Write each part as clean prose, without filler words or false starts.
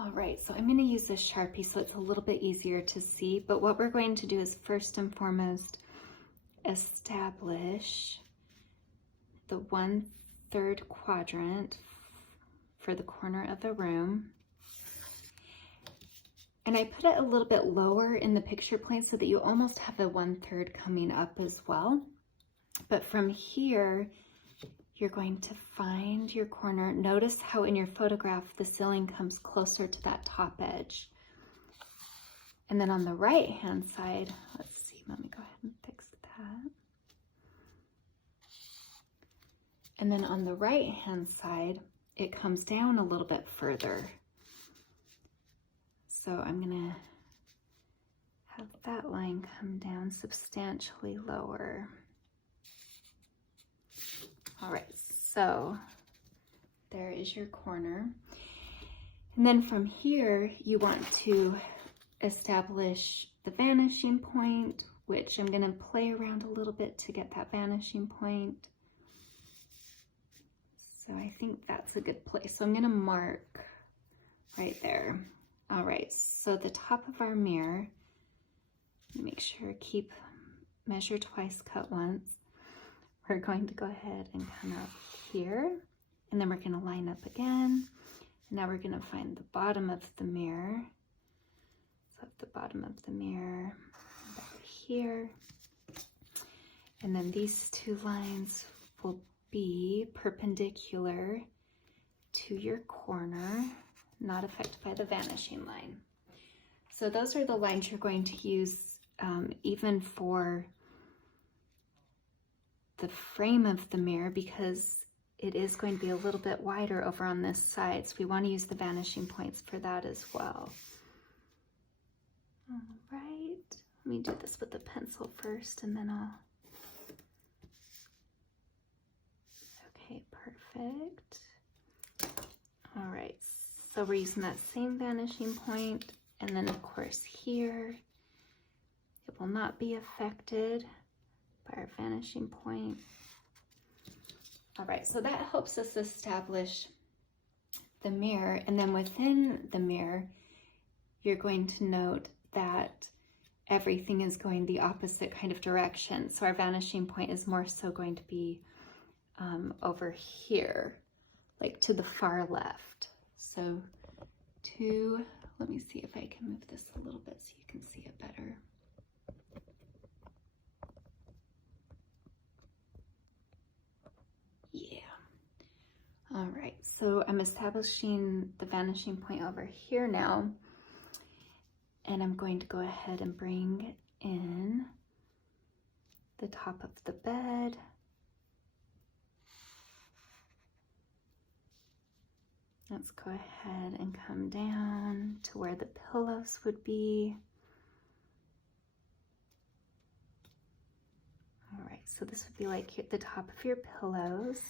All right, so I'm going to use this Sharpie so it's a little bit easier to see, but what we're going to do is first and foremost establish the 1/3 quadrant for the corner of the room. And I put it a little bit lower in the picture plane so that you almost have the 1/3 coming up as well. But from here, you're going to find your corner. Notice how in your photograph, the ceiling comes closer to that top edge. And then on the right-hand side, let's see, let me go ahead and fix that. And then on the right-hand side, it comes down a little bit further. So I'm gonna have that line come down substantially lower. All right, so there is your corner. And then from here, you want to establish the vanishing point, which I'm gonna play around a little bit to get that vanishing point. So I think that's a good place. So I'm gonna mark right there. All right, so the top of our mirror, make sure measure twice, cut once. We're going to go ahead and come out here, and then we're gonna line up again. And now we're gonna find the bottom of the mirror. So at the bottom of the mirror, back here. And then these two lines will be perpendicular to your corner, not affected by the vanishing line. So those are the lines you're going to use even for the frame of the mirror, because it is going to be a little bit wider over on this side. So we want to use the vanishing points for that as well. All right, let me do this with the pencil first and then I'll, okay, perfect. All right, so we're using that same vanishing point, and then of course here, it will not be affected by our vanishing point. All right, so that helps us establish the mirror, and then within the mirror, you're going to note that everything is going the opposite kind of direction. So our vanishing point is more so going to be over here, like to the far left. So let me see if I can move this a little bit so you can see it better. Yeah. All right, so I'm establishing the vanishing point over here now, and I'm going to go ahead and bring in the top of the bed. Let's go ahead and come down to where the pillows would be. All right, so this would be like the top of your pillows.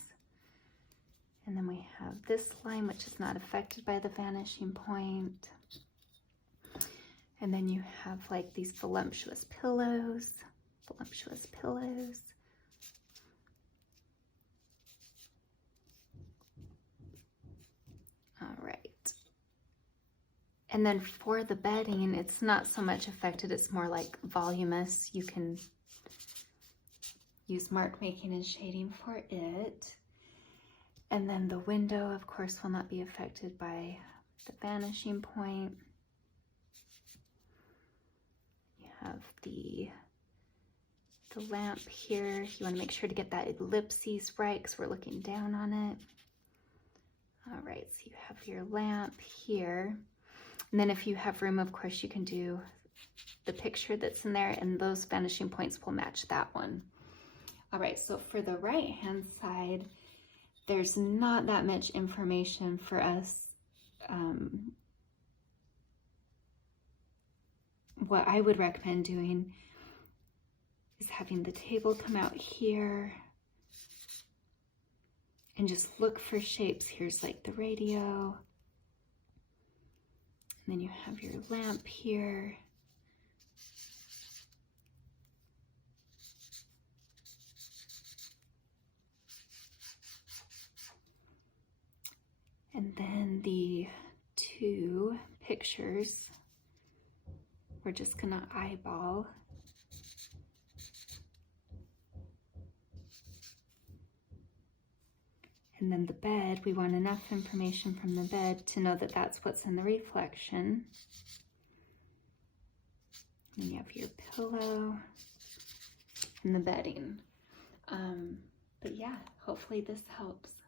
And then we have this line, which is not affected by the vanishing point. And then you have like these voluptuous pillows. All right. And then for the bedding, it's not so much affected, it's more like voluminous. You can use mark making and shading for it. And then the window, of course, will not be affected by the vanishing point. You have the lamp here. You want to make sure to get that ellipses right because we're looking down on it. All right, so you have your lamp here. And then if you have room, of course, you can do the picture that's in there, and those vanishing points will match that one. All right, so for the right-hand side, there's not that much information for us. What I would recommend doing is having the table come out here and just look for shapes. Here's like the radio. And then you have your lamp here. And then the two pictures. We're just gonna eyeball. And then the bed, we want enough information from the bed to know that that's what's in the reflection. And you have your pillow and the bedding. But yeah, hopefully this helps.